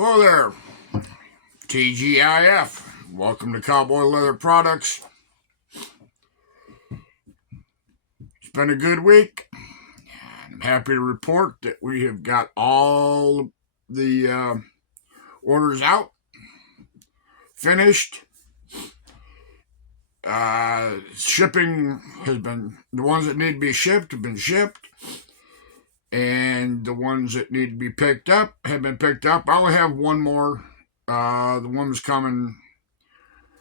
Hello there, TGIF. Welcome to Cowboy Leather Products. It's been a good week. I'm happy to report that we have got all the orders out, finished. Shipping has been, the ones that need to be shipped have been shipped, and the ones that need to be picked up have been picked up. I only have one more. The one was coming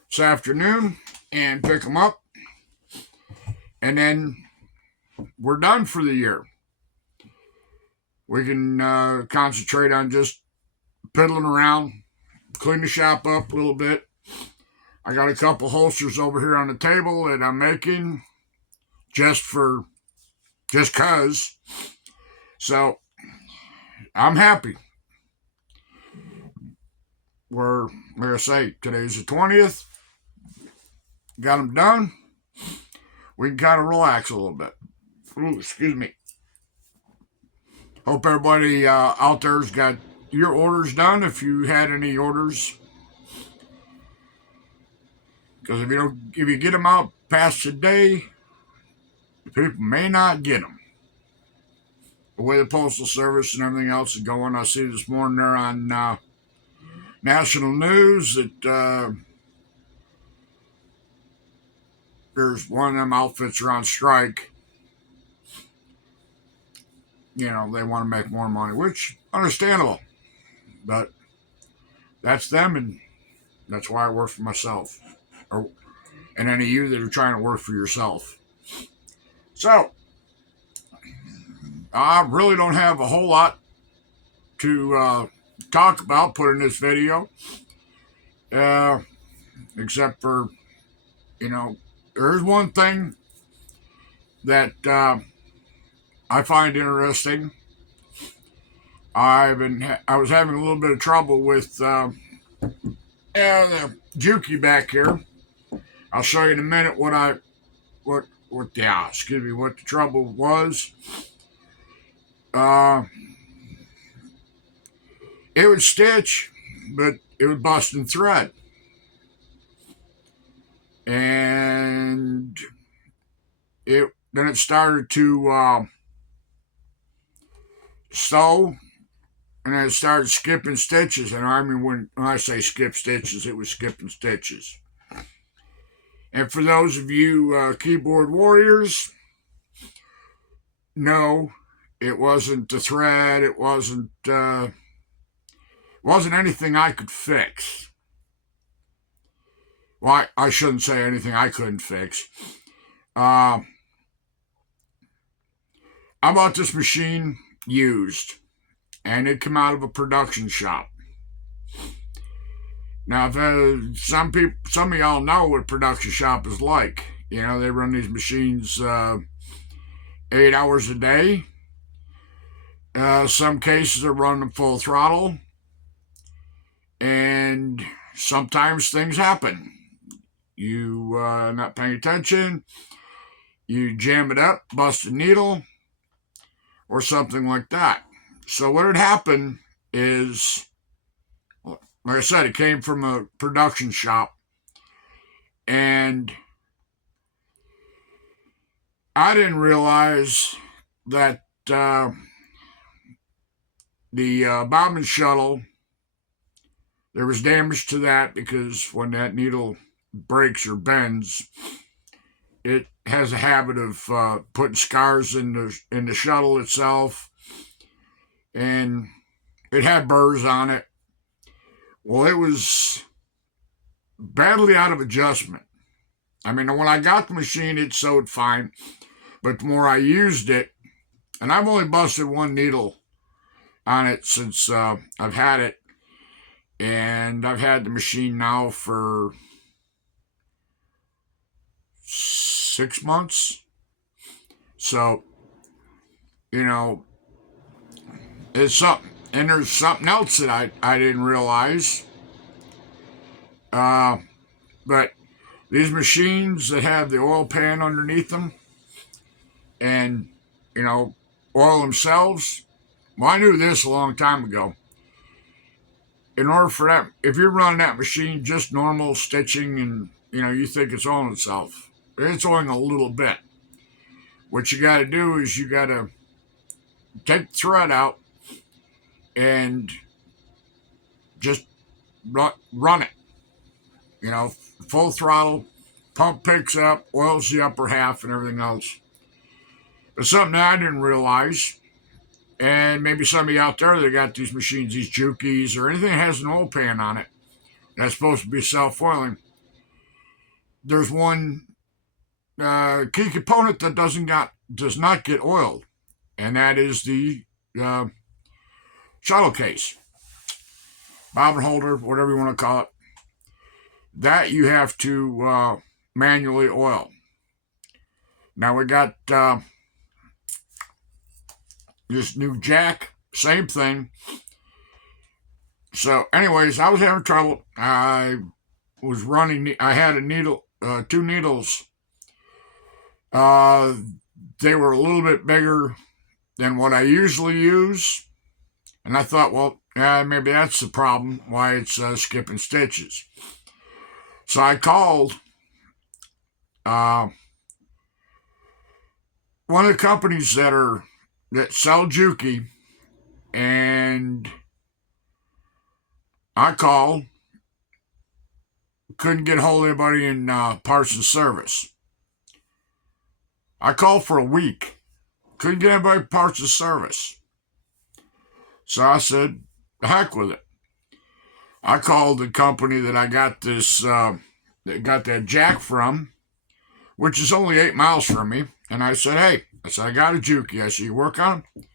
this afternoon, and pick them up, and then we're done for the year. We can concentrate on just piddling around, clean the shop up a little bit. I got a couple holsters over here on the table that I'm making just cause. So I'm happy. Like I say, today's the 20th. Got them done. We can kind of relax a little bit. Ooh, excuse me. Hope everybody out there's got your orders done, if you had any orders. Because if you get them out past today, people may not get them. The way the Postal Service and everything else is going, I see this morning there on national news that there's one of them outfits are on strike. You know, they want to make more money, which understandable. But that's them, and that's why I work for myself. And any of you that are trying to work for yourself. So, I really don't have a whole lot to talk about, put in this video. Except for, there's one thing that I find interesting. I was having a little bit of trouble with the Juki back here. I'll show you in a minute what the trouble was. It would stitch, but it would bust in thread. And then it started to sew, and then it started skipping stitches. And I mean, when I say skip stitches, it was skipping stitches. And for those of you keyboard warriors, no, it wasn't the thread. It wasn't anything I could fix. Well, I shouldn't say anything I couldn't fix. I bought this machine used, and it came out of a production shop. Now, some of y'all know what a production shop is like. You know, they run these machines 8 hours a day. Some cases are running full throttle, and sometimes things happen. You not paying attention, you jam it up, bust a needle, or something like that. So what had happened is, like I said, it came from a production shop, and I didn't realize that the bobbin shuttle, there was damage to that, because when that needle breaks or bends, it has a habit of putting scars in the shuttle itself, and it had burrs on it. Well, it was badly out of adjustment. I mean, when I got the machine, it sewed fine, but the more I used it, and I've only busted one needle on it since I've had it, and I've had the machine now for 6 months. So, it's something. And there's something else that I didn't realize. But these machines that have the oil pan underneath them, and, oil themselves, well, I knew this a long time ago. in order for that, if you're running that machine just normal stitching and you think it's oiling itself, it's oiling a little bit. What you got to do is you got to take the thread out and just run it. Full throttle, pump picks up, oils the upper half and everything else. But something that I didn't realize, and maybe somebody out there that got these machines, these Jukies or anything that has an oil pan on it that's supposed to be self-oiling, there's one key component that does not get oiled, and that is the shuttle case, bobbin holder, whatever you want to call it. That you have to manually oil. Now we got this new jack, same thing. So, anyways, I was having trouble. I was running. I had a needle, two needles. They were a little bit bigger than what I usually use, and I thought, well, maybe that's the problem why it's skipping stitches. So I called one of the companies that sell Juki, and I called, couldn't get hold of anybody in parts and service. I called for a week, couldn't get anybody in parts and service. So I said, the heck with it. I called the company that I got that jack from, which is only 8 miles from me, and I said, hey, I got a Juki. I said, you work on it?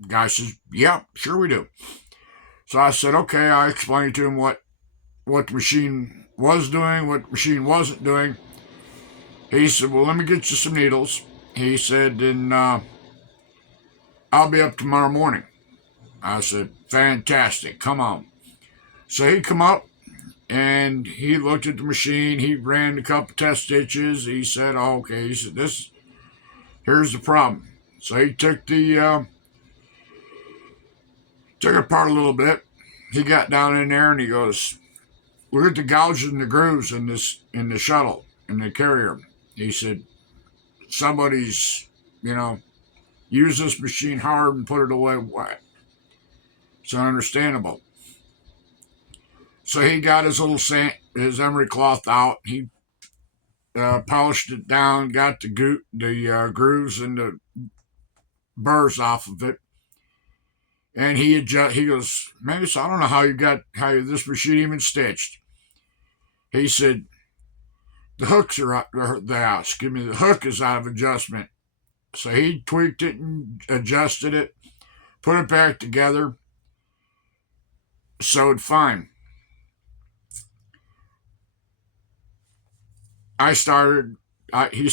The guy says, yeah, sure we do. So I said, okay. I explained to him what the machine was doing, what the machine wasn't doing. He said, well, let me get you some needles. He said, and I'll be up tomorrow morning. I said, fantastic, come on. So he come up, and he looked at the machine. He ran a couple test stitches. He said, oh, okay. He said, here's the problem. So he took it apart a little bit. He got down in there and he goes, look at the gouges and the grooves in the shuttle, in the carrier. He said, somebody's, used this machine hard and put it away wet. It's understandable. So he got his his emery cloth out. He polished it down, got the grooves and the burrs off of it. And he goes, Magus, I don't know how this machine even stitched. He said, the hooks are out, the hook is out of adjustment. So he tweaked it and adjusted it, put it back together, sewed fine. He said,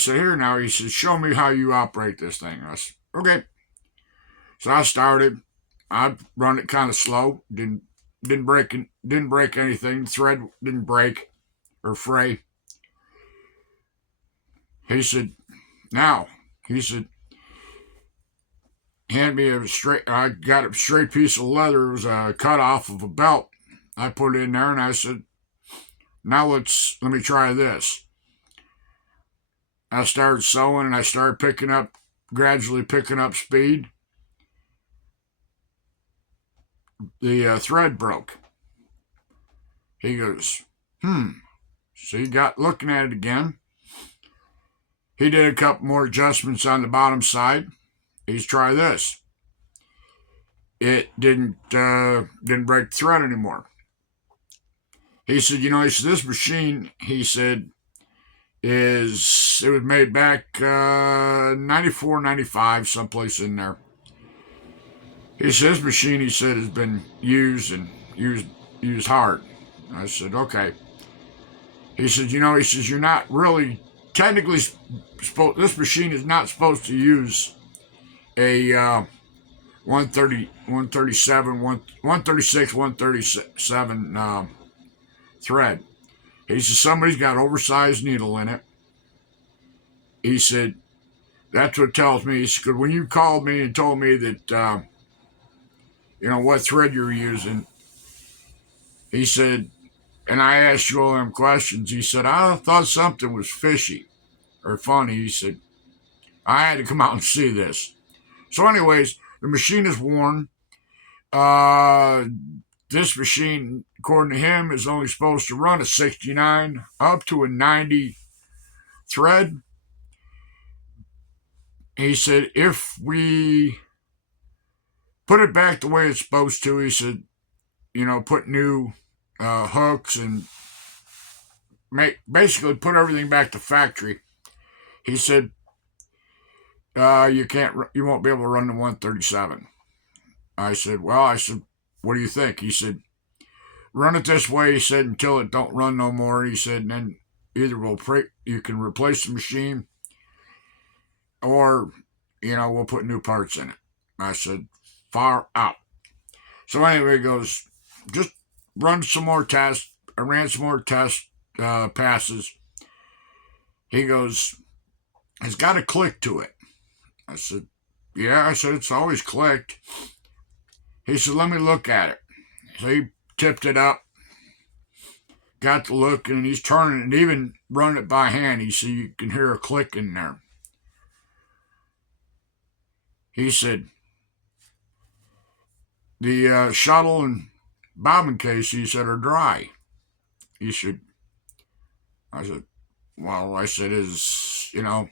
here now, he said, show me how you operate this thing. I said, okay. So I started. I run it kind of slow. Didn't break anything. The thread didn't break or fray. He said, hand me I got a straight piece of leather. It was cut off of a belt. I put it in there and I said, now let me try this. I started sewing and I started gradually picking up speed. The thread broke. He goes, So he got looking at it again. He did a couple more adjustments on the bottom side. He's try this. It didn't break the thread anymore. He said, this machine, he said, it was made back 94, 95, someplace in there. He said, this machine, he said, has been used hard. I said, okay. He said, you're not really technically this machine is not supposed to use a 136, 137 thread. He said, somebody's got oversized needle in it. He said, that's what tells me. He said, when you called me and told me that, what thread you're using, He said, and I asked you all them questions. He said, I thought something was fishy or funny. He said, I had to come out and see this. So, anyways, the machine is worn. Uh, this machine, according to him, is only supposed to run a 69 up to a 90 thread. He said, if we put it back the way it's supposed to, he said, put new hooks and basically put everything back to factory. He said, you won't be able to run the 137. I said, what do you think? He said, run it this way. He said, until it don't run no more. He said, and then either you can replace the machine, or we'll put new parts in it. I said, far out. So anyway, he goes, just run some more tests. I ran some more test passes. He goes, it's got a click to it. I said, yeah. I said, it's always clicked. He said, let me look at it. So he tipped it up, got to look, and he's turning it, and even running it by hand. He said, you can hear a click in there. He said, the shuttle and bobbin case, he said, are dry. I said, well, I said, is the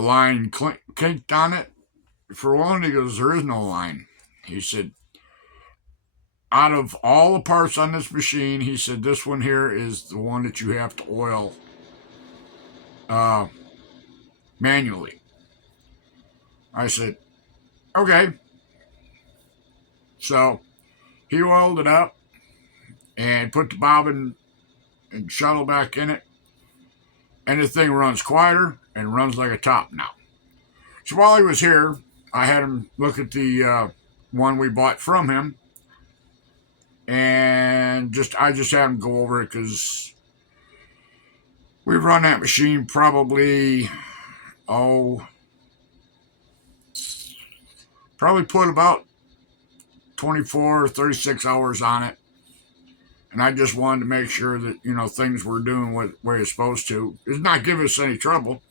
line kinked on it? For one, he goes, there is no line. He said, out of all the parts on this machine, he said, this one here is the one that you have to oil manually. I said, okay. So he oiled it up and put the bobbin and shuttle back in it, and the thing runs quieter and runs like a top now. So while he was here, I had him look at the one we bought from him, and I just had him go over it because we've run that machine probably put about 24 or 36 hours on it. And I just wanted to make sure that, things were doing what it's supposed to. It's not giving us any trouble,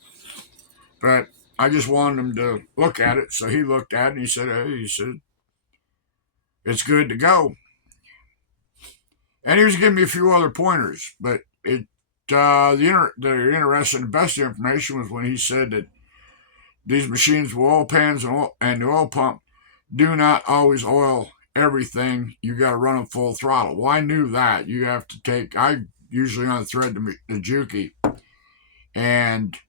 but I just wanted him to look at it. So he looked at it and he said, it's good to go. And he was giving me a few other pointers, but the interesting and best information was when he said that these machines with oil pans and the oil pump do not always oil everything. You got to run them full throttle. Well, I knew that. I usually unthread the Juki and,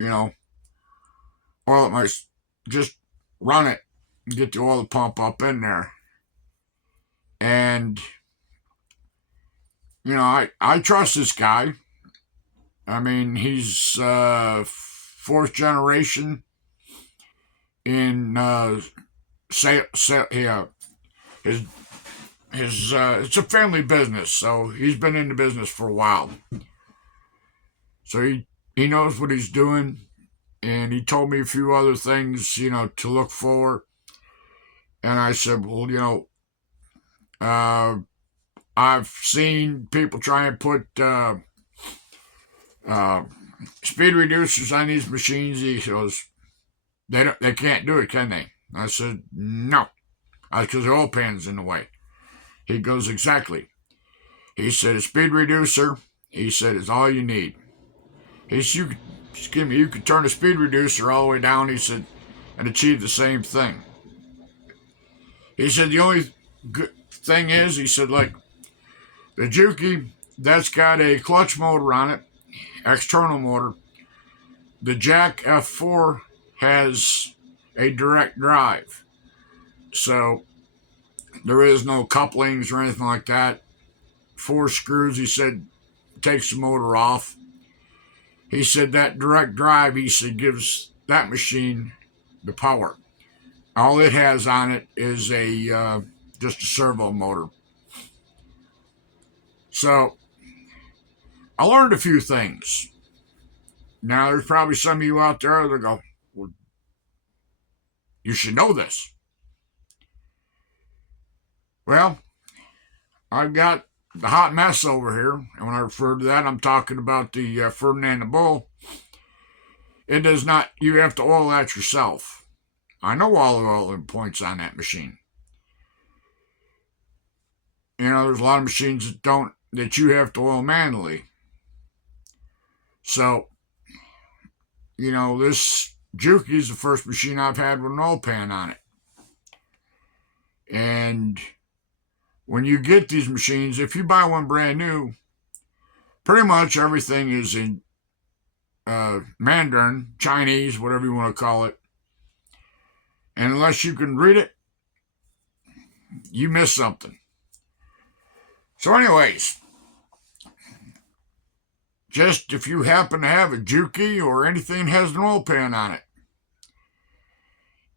oil it just run it and get the oil pump up in there. And, I trust this guy. I mean, he's fourth generation in it's a family business, so he's been in the business for a while. So he knows what he's doing, and he told me a few other things, to look for. And I said, well, I've seen people try and put speed reducers on these machines. He goes, they can't do it, can they? I said, no. Because the oil pan's in the way. He goes, exactly. He said, a speed reducer, he said, is all you need. He said, you could turn a speed reducer all the way down, he said, and achieve the same thing. He said, the only good thing is, he said, like, the Juki, that's got a clutch motor on it, external motor. The Jack F4 has a direct drive. So there is no couplings or anything like that. 4 screws, he said, takes the motor off. He said that direct drive, he said, gives that machine the power. All it has on it is just a servo motor. So I learned a few things. Now there's probably some of you out there that go, well, you should know this. Well, I've got the hot mess over here, and when I refer to that, I'm talking about the Ferdinand the Bull. It does not, you have to oil that yourself. I know all the oiling points on that machine. You know, there's a lot of machines that you have to oil manually. So, you know, this Juki is the first machine I've had with an oil pan on it. And when you get these machines, if you buy one brand new, pretty much everything is in Mandarin, Chinese, whatever you want to call it. And unless you can read it, you miss something. So anyways, just if you happen to have a Juki or anything that has an oil pan on it,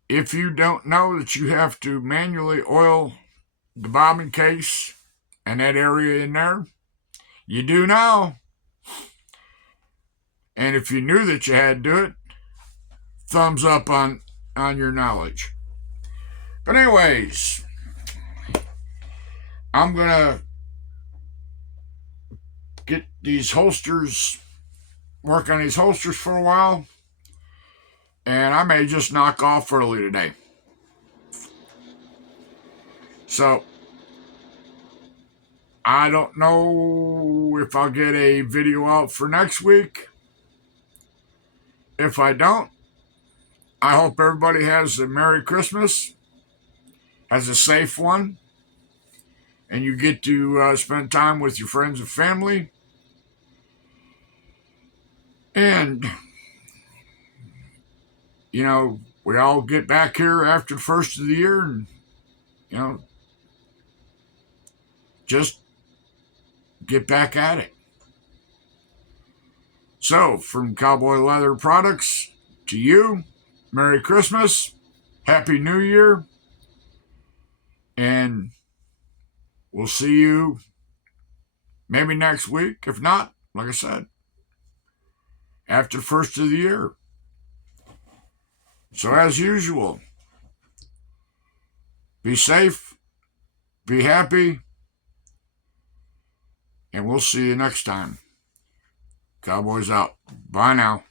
if you don't know that you have to manually oil the bobbin case and that area in there, you do now. And if you knew that you had to do it, thumbs up on your knowledge. But anyways, I'm going to get these holsters, work on these holsters for a while, and I may just knock off early today. So, I don't know if I'll get a video out for next week. If I don't, I hope everybody has a Merry Christmas, has a safe one, and you get to spend time with your friends and family. And, you know, we all get back here after the first of the year and, you know, just get back at it. So, from Cowboy Leather Products to you, Merry Christmas, Happy New Year, and we'll see you maybe next week. If not, like I said, after the first of the year. So, as usual, be safe, be happy, and we'll see you next time. Cowboys out. Bye now.